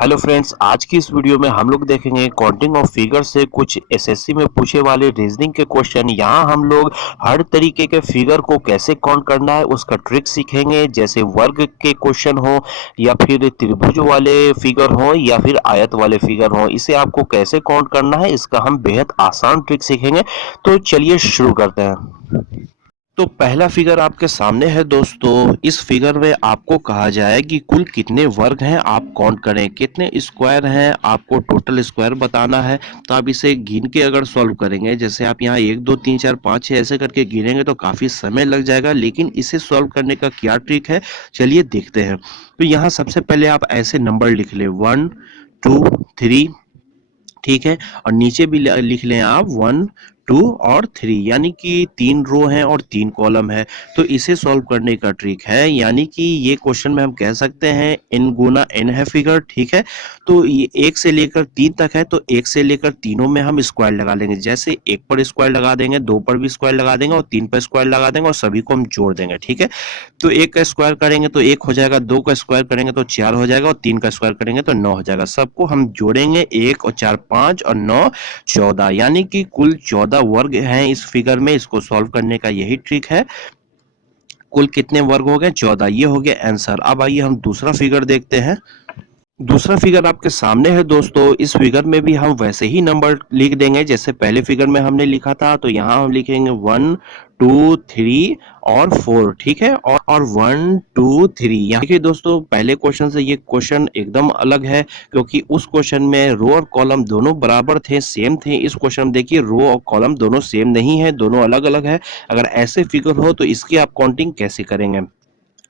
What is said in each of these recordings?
Hello friends, आज की इस वीडियो में हम लोग देखेंगे काउंटिंग ऑफ फिगर से कुछ एसएससी में पूछे वाले रीजनिंग के क्वेश्चन। यहाँ हम लोग हर तरीके के फिगर को कैसे काउंट करना है उसका ट्रिक सीखेंगे, जैसे वर्ग के क्वेश्चन हो या फिर त्रिभुज वाले फिगर हो या फिर आयत वाले फिगर हो, इसे आपको कैसे काउंट करना है इसका हम बेहद आसान ट्रिक सीखेंगे। तो चलिए शुरू करते हैं। तो पहला फिगर आपके सामने है दोस्तों। इस फिगर में आपको कहा जाए कि कुल कितने वर्ग हैं आप काउंट करें, कितने स्क्वायर हैं आपको टोटल स्क्वायर बताना है। तो आप इसे गिन के अगर सॉल्व करेंगे, जैसे आप यहाँ 1 2 3 4 5 6 ऐसे करके गिनेंगे तो काफी समय लग जाएगा, लेकिन इसे सॉल्व करने का क्या ट्रिक है चलिए देखते हैं। तो यहाँ सबसे पहले आप ऐसे नंबर लिख ले 1 2 3, ठीक है। और नीचे भी लिख लें आप 1 2 और 3, यानी कि 3 रो हैं और 3 कॉलम है। तो इसे सॉल्व करने का ट्रिक है, यानी कि ये क्वेश्चन में हम कह सकते हैं n गुना n है फिगर, ठीक है। तो ये 1 से लेकर 3 तक है, तो 1 से लेकर तीनों में हम स्क्वायर लगा लेंगे। जैसे 1 पर स्क्वायर लगा देंगे, 2 पर भी स्क्वायर लगा देंगे और 3 पर स्क्वायर लगा देंगे और सभी को हम जोड़ देंगे, ठीक है। तो 1 का स्क्वायर करेंगे तो 1 हो जाएगा, 2 का स्क्वायर करेंगे तो 4 हो जाएगा और 3 का स्क्वायर करेंगे तो 9 हो जाएगा। सबको हम जोड़ेंगे, 1 और 4 5 और 9 14, यानी कि कुल 14 वर्ग हैं इस फिगर में। इसको सॉल्व करने का यही ट्रिक है। कुल कितने वर्ग हो गए? 14। ये हो गया आंसर। अब आइए हम दूसरा फिगर देखते हैं। दूसरा फिगर आपके सामने है दोस्तों। इस फिगर में भी हम वैसे ही नंबर लिख देंगे जैसे पहले फिगर में हमने लिखा था। तो यहाँ हम लिखेंगे 1 2 3 और 4, ठीक है। और 1 2 3। यहाँ देखिए दोस्तों, पहले क्वेश्चन से ये क्वेश्चन एकदम अलग है, क्योंकि उस क्वेश्चन में रो और कॉलम दोनों बराबर थे, सेम थे। इस क्वेश्चन में देखिए रो और कॉलम दोनों सेम नहीं है, दोनों अलग अलग है। अगर ऐसे फिगर हो तो इसकी आप काउंटिंग कैसे करेंगे?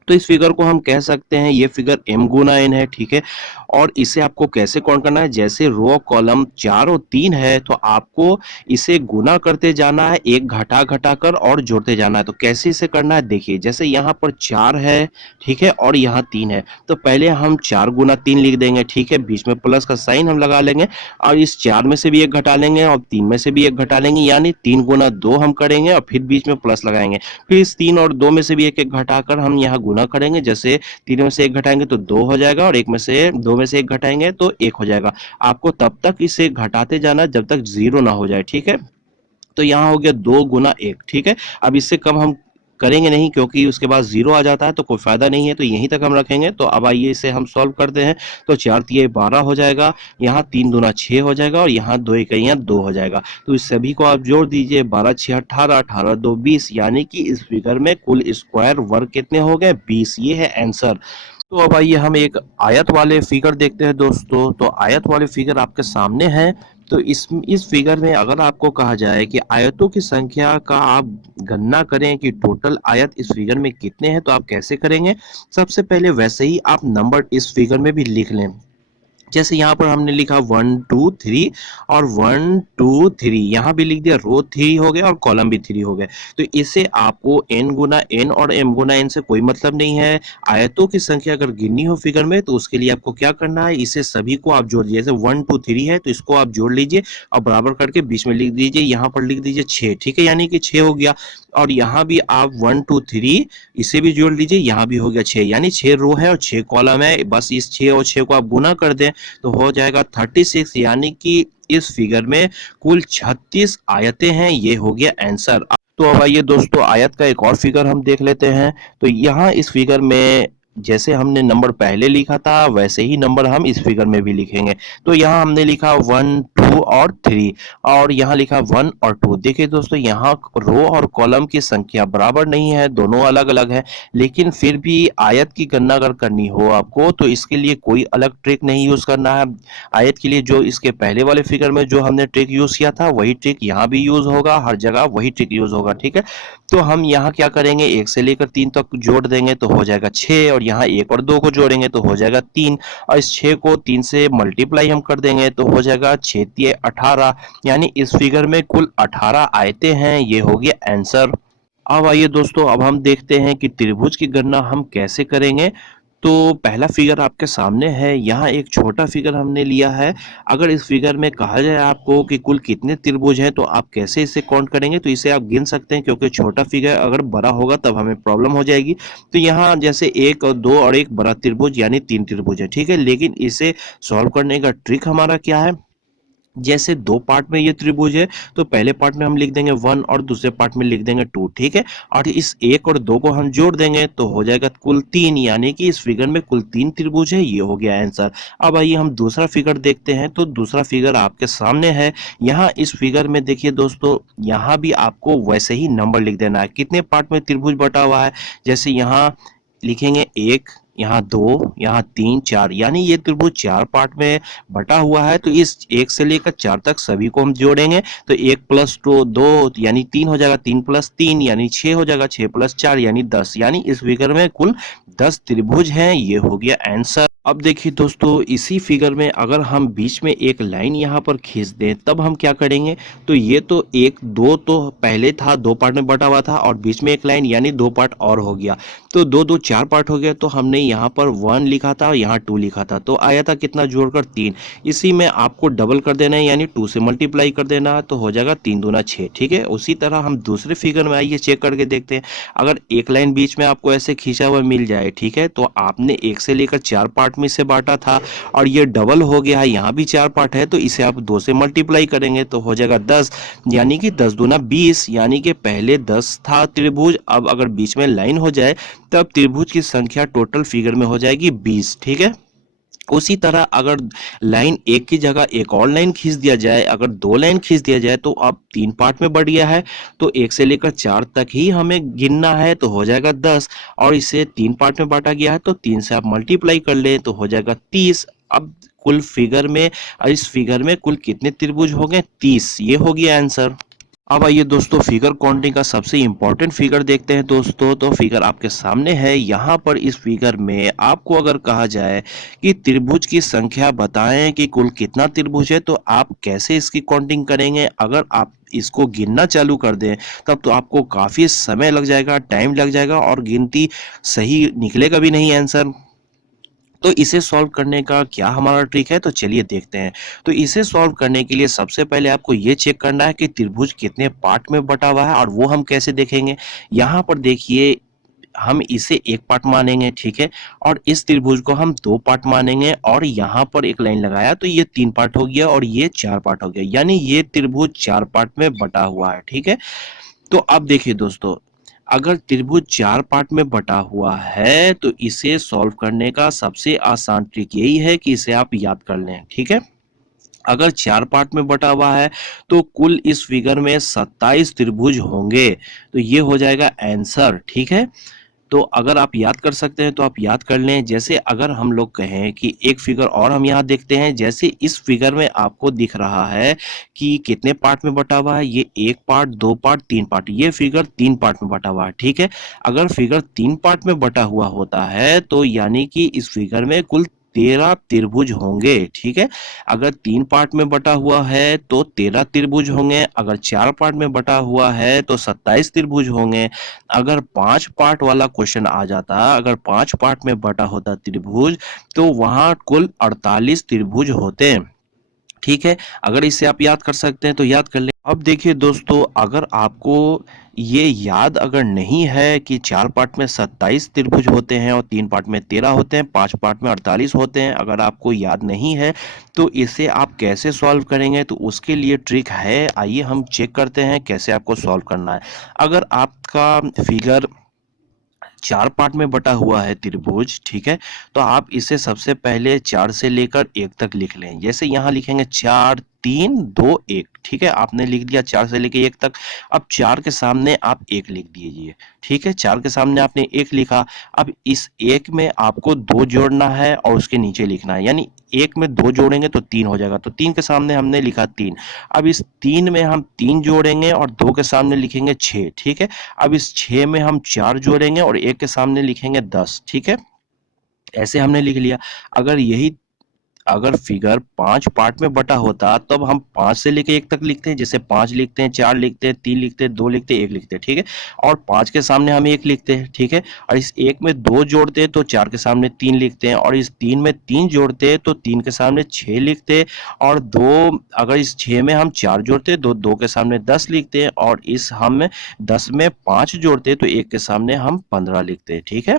तो इस फिगर को हम कह सकते हैं ये फिगर m गुना n है, ठीक है। और इसे आपको कैसे काउंट करना है? जैसे रो कॉलम 4 और 3 है तो आपको इसे गुना करते जाना है, एक घटा घटा कर और जोड़ते जाना है। तो कैसे इसे करना है देखिए, जैसे यहाँ पर 4 है, ठीक है, और यहाँ 3 है। तो पहले हम 4 गुना 3 लिख देंगे, ठीक है, बीच में प्लस का साइन हम लगा लेंगे और इस 4 में से भी एक घटा लेंगे और 3 में से भी एक घटा लेंगे, यानी 3 गुना 2 हम करेंगे और फिर बीच में प्लस लगाएंगे। फिर इस 3 और 2 में से भी एक एक घटाकर हम यहाँ गुना करेंगे। जैसे 3 में से एक घटाएंगे तो 2 हो जाएगा और 2 में से एक घटाएंगे तो 1 हो जाएगा। आपको तब तक इसे घटाते जाना जब तक 0 ना हो जाए, ठीक है। तो यहाँ हो गया 2 गुना 1, ठीक है। अब इससे कम हम करेंगे नहीं, क्योंकि उसके बाद 0 आ जाता है तो कोई फायदा नहीं है, तो यहीं तक हम रखेंगे। तो अब आइए इसे हम सॉल्व करते हैं। तो 4 तिये 12 हो जाएगा, यहाँ 3 दूना 6 हो जाएगा और यहाँ 2 इकाइयाँ 2 हो जाएगा। तो इस सभी को आप जोड़ दीजिए, 12 6 18, 18 2 20, यानी कि इस फिगर में कुल स्क्वायर वर्ग कितने हो गए? 20। ये है आंसर। तो अब आइए हम एक आयत वाले फिगर देखते हैं दोस्तों। तो आयत वाले फिगर आपके सामने है। तो इस फिगर में अगर आपको कहा जाए कि आयतों की संख्या का आप गणना करें कि टोटल आयत इस फिगर में कितने हैं, तो आप कैसे करेंगे? सबसे पहले वैसे ही आप नंबर इस फिगर में भी लिख लें। जैसे यहाँ पर हमने लिखा 1 2 3 और 1 2 3, यहाँ भी लिख दिया, रो 3 हो गया और कॉलम भी 3 हो गए। तो इसे आपको n गुना n और m गुना n से कोई मतलब नहीं है। आयतों की संख्या अगर गिननी हो फिगर में तो उसके लिए आपको क्या करना है, इसे सभी को आप जोड़ दीजिए। जैसे 1 2 3 है तो इसको आप जोड़ लीजिए और बराबर करके बीच में लिख दीजिए, यहाँ पर लिख दीजिए 6, ठीक है, यानी कि 6 हो गया। और यहाँ भी आप 1 2 3 इसे भी जोड़ लीजिए, यहाँ भी हो गया 6, यानी 6 रो है और 6 कॉलम है। बस इस 6 और 6 को आप गुना कर दें तो हो जाएगा 36, यानी कि इस फिगर में कुल 36 आयतें हैं। ये हो गया आंसर। तो अब आइए दोस्तों आयत का एक और फिगर हम देख लेते हैं। तो यहाँ इस फिगर में जैसे हमने नंबर पहले लिखा था वैसे ही नंबर हम इस फिगर में भी लिखेंगे। तो यहाँ हमने लिखा 1 2 और 3 और यहाँ लिखा 1 और 2। देखिए दोस्तों, यहाँ रो और कॉलम की संख्या बराबर नहीं है, दोनों अलग अलग है, लेकिन फिर भी आयत की गणना अगर करनी हो आपको तो इसके लिए कोई अलग ट्रिक नहीं यूज करना है। आयत के लिए जो इसके पहले वाले फिगर में जो हमने ट्रिक यूज किया था वही ट्रिक यहाँ भी यूज होगा, हर जगह वही ट्रिक यूज होगा, ठीक है। तो हम यहाँ क्या करेंगे, 1 से लेकर 3 तक जोड़ देंगे तो हो जाएगा 6, और यहाँ 1 और 2 को जोड़ेंगे तो हो जाएगा 3, और इस 6 को 3 से मल्टीप्लाई हम कर देंगे तो हो जाएगा 6 तिये 18, यानी इस फिगर में कुल 18 आयतें हैं। ये हो गया आंसर। अब आइए दोस्तों, अब हम देखते हैं कि त्रिभुज की गणना हम कैसे करेंगे। तो पहला फिगर आपके सामने है, यहाँ एक छोटा फिगर हमने लिया है। अगर इस फिगर में कहा जाए आपको कि कुल कितने त्रिभुज हैं, तो आप कैसे इसे काउंट करेंगे? तो इसे आप गिन सकते हैं, क्योंकि छोटा फिगर अगर बड़ा होगा तब हमें प्रॉब्लम हो जाएगी। तो यहाँ जैसे 1 और 2 और एक बड़ा त्रिभुज यानी 3 त्रिभुज है, ठीक है? लेकिन इसे सॉल्व करने का ट्रिक हमारा क्या है? जैसे दो पार्ट में ये त्रिभुज है, तो पहले पार्ट में हम लिख देंगे 1 और दूसरे पार्ट में लिख देंगे 2, ठीक है? और इस 1 और 2 को हम जोड़ देंगे तो हो जाएगा कुल 3, यानी कि इस फिगर में कुल 3 त्रिभुज है। ये हो गया आंसर। अब आइए हम दूसरा फिगर देखते हैं। तो दूसरा फिगर आपके सामने है। यहाँ इस फिगर में देखिए दोस्तों, यहाँ भी आपको वैसे ही नंबर लिख देना है। कितने पार्ट में त्रिभुज बटा हुआ है? जैसे यहाँ लिखेंगे 1, यहाँ 2, यहाँ 3, 4, यानी ये त्रिभुज 4 पार्ट में बटा हुआ है। तो इस 1 से लेकर 4 तक सभी को हम जोड़ेंगे तो 1 प्लस 2 यानी 3 हो जाएगा, 3 प्लस 3 यानी 6 हो जाएगा, 6 प्लस 4 यानी 10, यानी इस फिगर में कुल 10 त्रिभुज हैं। ये हो गया आंसर। अब देखिए दोस्तों, इसी फिगर में अगर हम बीच में एक लाइन यहाँ पर खींच दें तब हम क्या करेंगे? तो ये तो 1 2 तो पहले था, 2 पार्ट में बटा हुआ था और बीच में एक लाइन यानी 2 पार्ट और हो गया। तो 2 2 4 पार्ट हो गया। तो हमने यहाँ पर 1 लिखा था और यहाँ 2 लिखा था, तो आया था कितना जोड़कर? 3। इसी में आपको डबल कर देना है, यानी 2 से मल्टीप्लाई कर देना है, तो हो जाएगा 3 दूना 6, ठीक है? उसी तरह हम दूसरे फिगर में आइए चेक करके देखते हैं। अगर एक लाइन बीच में आपको ऐसे खींचा हुआ मिल जाए, ठीक है, तो आपने 1 से लेकर 4 पार्ट में इसे बांटा था और ये डबल हो गया है, यहाँ भी 4 पार्ट है, तो इसे आप 2 से मल्टीप्लाई करेंगे तो हो जाएगा 10, यानी कि 10 दूना 20, यानी कि पहले 10 था त्रिभुज, अब अगर बीच में लाइन हो जाए तब त्रिभुज की संख्या टोटल फिगर में हो जाएगी 20, ठीक है? उसी तरह अगर लाइन एक की जगह एक और लाइन खींच दिया जाए, अगर 2 लाइन खींच दिया जाए तो अब 3 पार्ट में बढ़ गया है, तो 1 से लेकर 4 तक ही हमें गिनना है, तो हो जाएगा 10, और इसे 3 पार्ट में बांटा गया है तो 3 से आप मल्टीप्लाई कर ले तो हो जाएगा 30। अब कुल फिगर में, इस फिगर में कुल कितने त्रिभुज हो गए? 30। ये हो गया आंसर। अब आइए दोस्तों, फिगर काउंटिंग का सबसे इंपॉर्टेंट फिगर देखते हैं दोस्तों। तो फिगर आपके सामने है। यहाँ पर इस फिगर में आपको अगर कहा जाए कि त्रिभुज की संख्या बताएं कि कुल कितना त्रिभुज है, तो आप कैसे इसकी काउंटिंग करेंगे? अगर आप इसको गिनना चालू कर दें तब तो आपको काफी समय लग जाएगा, टाइम लग जाएगा और गिनती सही निकलेगा भी नहीं आंसर। तो इसे सॉल्व करने का क्या हमारा ट्रिक है? तो चलिए देखते हैं। तो इसे सॉल्व करने के लिए सबसे पहले आपको ये चेक करना है कि त्रिभुज कितने पार्ट में बटा हुआ है, और वो हम कैसे देखेंगे? यहाँ पर देखिए, हम इसे एक पार्ट मानेंगे, ठीक है, और इस त्रिभुज को हम 2 पार्ट मानेंगे, और यहाँ पर एक लाइन लगाया तो ये 3 पार्ट हो गया और ये 4 पार्ट हो गया, यानी ये त्रिभुज 4 पार्ट में बटा हुआ है, ठीक है? तो अब देखिए दोस्तों, अगर त्रिभुज 4 पार्ट में बटा हुआ है तो इसे सॉल्व करने का सबसे आसान ट्रिक यही है कि इसे आप याद कर लें, ठीक है? अगर 4 पार्ट में बटा हुआ है तो कुल इस फिगर में 27 त्रिभुज होंगे, तो ये हो जाएगा आंसर, ठीक है? तो अगर आप याद कर सकते हैं तो आप याद कर लें। जैसे अगर हम लोग कहें कि एक फिगर और हम यहाँ देखते हैं, जैसे इस फिगर में आपको दिख रहा है कि कितने पार्ट में बटा हुआ है, ये 1 पार्ट, 2 पार्ट, 3 पार्ट, ये फिगर 3 पार्ट में बटा हुआ है, ठीक है? अगर फिगर 3 पार्ट में बटा हुआ होता है तो यानी कि इस फिगर में कुल 13 त्रिभुज होंगे, ठीक है? अगर 3 पार्ट में बटा हुआ है तो 13 त्रिभुज होंगे, अगर 4 पार्ट में बटा हुआ है तो 27 त्रिभुज होंगे। अगर 5 पार्ट वाला क्वेश्चन आ जाता, अगर 5 पार्ट में बटा होता त्रिभुज, तो वहां कुल 48 त्रिभुज होते हैं, ठीक है? अगर इसे आप याद कर सकते हैं तो याद कर लें। अब देखिए दोस्तों, अगर आपको ये याद अगर नहीं है कि 4 पार्ट में 27 त्रिभुज होते हैं और 3 पार्ट में 13 होते हैं, 5 पार्ट में 48 होते हैं, अगर आपको याद नहीं है तो इसे आप कैसे सॉल्व करेंगे? तो उसके लिए ट्रिक है, आइए हम चेक करते हैं कैसे आपको सॉल्व करना है। अगर आपका फिगर 4 पार्ट में बटा हुआ है त्रिभुज, ठीक है, तो आप इसे सबसे पहले 4 से लेकर 1 तक लिख लें। जैसे यहाँ लिखेंगे 4 3 2 1, ठीक है, आपने लिख दिया 4 से लेकर 1 तक। अब 4 के सामने आप 1 लिख दीजिए, ठीक है, 4 के सामने आपने 1 लिखा। अब इस 1 में आपको 2 जोड़ना है और उसके नीचे लिखना है, यानी 1 में 2 जोड़ेंगे तो 3 हो जाएगा, तो 3 के सामने हमने लिखा 3। अब इस 3 में हम 3 जोड़ेंगे और 2 के सामने लिखेंगे 6, ठीक है। अब इस 6 में हम 4 जोड़ेंगे और 1 के सामने लिखेंगे 10, ठीक है, ऐसे हमने लिख लिया। अगर यही अगर फिगर 5 पार्ट में बटा होता तब हम 5 से लेके 1 तक लिखते हैं, जैसे 5 लिखते हैं, 4 लिखते हैं, 3 लिखते हैं, 2 लिखते हैं, 1 लिखते हैं, ठीक है। और 5 के सामने हम 1 लिखते हैं, ठीक है। और इस 1 में 2 जोड़ते हैं तो 4 के सामने 3 लिखते हैं, और इस 3 में 3 जोड़ते हैं तो 3 के सामने 6 लिखते हैं, और 2 अगर इस 6 में हम 4 जोड़ते हैं तो 2 के सामने 10 लिखते हैं, और इस हम 10 में 5 जोड़ते हैं तो 1 के सामने हम 15 लिखते हैं, ठीक है।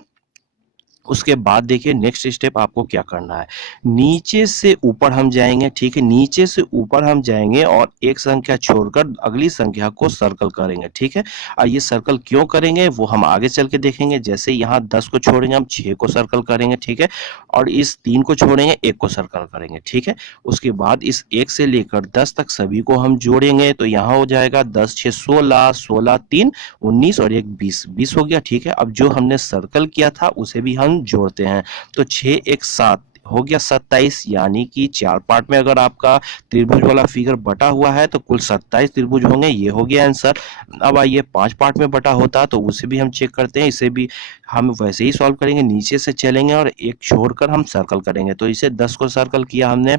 उसके बाद देखिए नेक्स्ट स्टेप आपको क्या करना है, नीचे से ऊपर हम जाएंगे, ठीक है। नीचे से ऊपर हम जाएंगे और एक संख्या छोड़कर अगली संख्या को सर्कल करेंगे, ठीक है। और ये सर्कल क्यों करेंगे वो हम आगे चल के देखेंगे। जैसे यहाँ 10 को छोड़ेंगे हम 6 को सर्कल करेंगे, ठीक है। और इस 3 को छोड़ेंगे 1 को सर्कल करेंगे, ठीक है। उसके बाद इस 1 से लेकर 10 तक सभी को हम जोड़ेंगे तो यहाँ हो जाएगा 10 6 16, 16 3 19 और 1 20, 20 हो गया, ठीक है। अब जो हमने सर्कल किया था उसे भी हम जोड़ते हैं तो 6 1 7 हो गया 27, यानी कि 4 पार्ट में अगर आपका त्रिभुज वाला फिगर बटा हुआ है तो कुल 27 त्रिभुज होंगे, ये हो गया आंसर। अब आइए 5 पार्ट में बटा होता तो उसे भी हम चेक करते हैं, इसे भी हम वैसे ही सॉल्व करेंगे, नीचे से चलेंगे और एक छोड़कर हम सर्कल करेंगे। तो इसे 10 को सर्कल किया हमने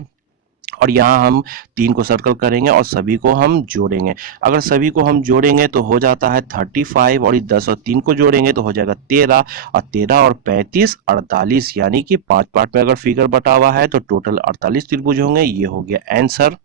और यहाँ हम 3 को सर्कल करेंगे और सभी को हम जोड़ेंगे। अगर सभी को हम जोड़ेंगे तो हो जाता है 35, और 10 और 3 को जोड़ेंगे तो हो जाएगा 13, और 13 और 35 48, यानी कि 5 पार्ट में अगर फिगर बटा हुआ है तो टोटल 48 त्रिभुज होंगे, ये हो गया आंसर।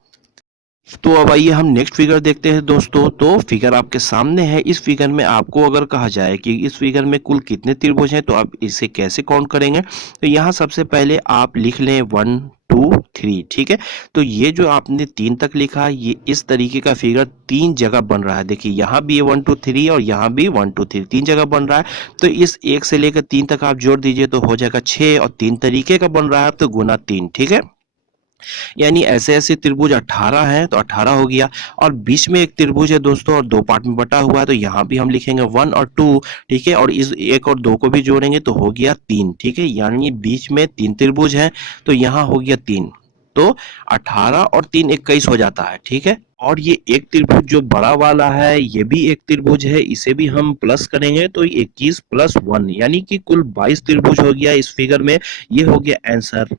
तो अब आइए हम नेक्स्ट फिगर देखते हैं दोस्तों। तो फिगर आपके सामने है। इस फिगर में आपको अगर कहा जाए कि इस फिगर में कुल कितने त्रिभुज हैं तो आप इसे कैसे काउंट करेंगे। तो यहाँ सबसे पहले आप लिख लें 1 2 3, ठीक है। तो ये जो आपने 3 तक लिखा, ये इस तरीके का फिगर 3 जगह बन रहा है। देखिए यहाँ भी 1 2 3 और यहाँ भी 1 2 3, 3 जगह बन रहा है। तो इस 1 से लेकर 3 तक आप जोड़ दीजिए तो हो जाएगा 6, और 3 तरीके का बन रहा है तो गुना 3, ठीक है। यानी ऐसे ऐसे त्रिभुज 18 है तो 18 हो गया। और बीच में एक त्रिभुज है दोस्तों और 2 पार्ट में बटा हुआ है तो यहाँ भी हम लिखेंगे 1 और 2, ठीक है। और इस 1 और 2 को भी जोड़ेंगे तो हो गया 3, ठीक है। यानी बीच में 3 त्रिभुज है तो यहाँ हो गया 3, तो 18 और 3 21 हो जाता है, ठीक है। और ये एक त्रिभुज जो बड़ा वाला है ये भी एक त्रिभुज है, इसे भी हम प्लस करेंगे तो 21 + 1 यानी कि कुल 22 त्रिभुज हो गया इस फिगर में, ये हो गया आंसर।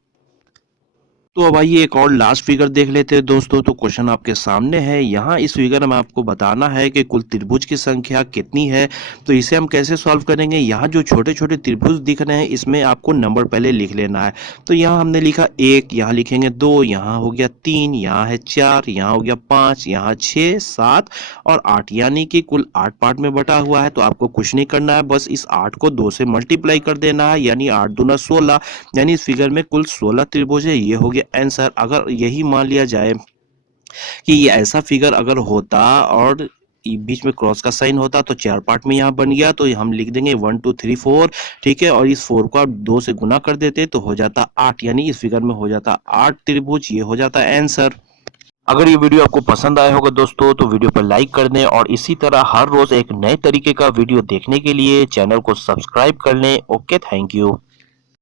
तो अब आइए एक और लास्ट फिगर देख लेते हैं दोस्तों। तो क्वेश्चन आपके सामने है। यहाँ इस फिगर में आपको बताना है कि कुल त्रिभुज की संख्या कितनी है। तो इसे हम कैसे सॉल्व करेंगे, यहाँ जो छोटे छोटे त्रिभुज दिख रहे हैं इसमें आपको नंबर पहले लिख लेना है। तो यहाँ हमने लिखा 1, यहाँ लिखेंगे 2, यहाँ हो गया 3, यहाँ है 4, यहाँ हो गया 5, यहाँ 6 7 और 8, यानी कि कुल 8 पार्ट में बटा हुआ है। तो आपको कुछ नहीं करना है, बस इस 8 को 2 से मल्टीप्लाई कर देना है, यानी 8 दूना 16, यानी इस फिगर में कुल 16 त्रिभुज है, ये हो गया आंसर। अगर यही मान लिया जाए कि ये ऐसा फिगर अगर होता और बीच में क्रॉस का साइन होता तो 4 पार्ट में यहाँ बन गया, तो हम लिख देंगे 1 2 3 4, ठीक है। और इस 4 को आप 2 से गुना कर देते तो हो जाता 8, यानी इस फिगर में हो जाता 8 त्रिभुज, ये हो जाता आंसर। अगर ये वीडियो आपको पसंद आया होगा दोस्तों तो वीडियो पर लाइक कर दें, और इसी तरह हर रोज एक नए तरीके का वीडियो देखने के लिए चैनल को सब्सक्राइब कर लें। Okay, thank you.